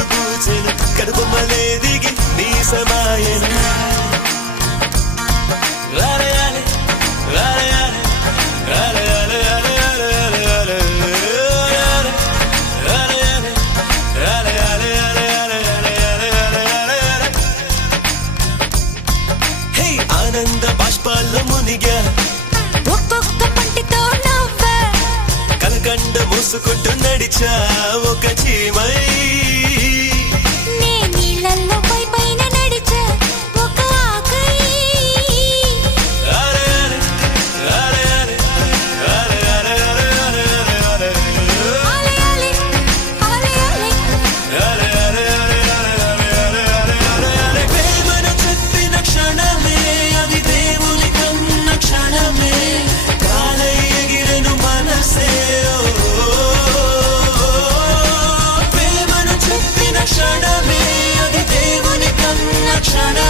పూలు పూచెను కడుబొమ్మలే దిగి నీ సమాయను రాలయాలి రాలయాలి రాలయాలి రాలయాలి రాలయాలి రాలయాలి రాలయాలి హే ఆనంద బాష్పాల్లో మునిగా ఒక్కొక్క పంటితో నవ్వా కలకండ మూసుకుంటూ నడిచా ఒక చీమై నే నీళ్ళల్లో పై పైన నడిచా ఒక ఆకై రాలయాలి రాలయాలి రాలయాలి ఆలయాలి ఆలయాలి రాలయాలి ప్రేమను చెప్పిన క్షణమే అది దేవుని కన్న క్షణమే కాలై ఎగిరెను మనసే ప్రేమను చెప్పిన క్షణమే అది దేవుని కన్న క్షణమే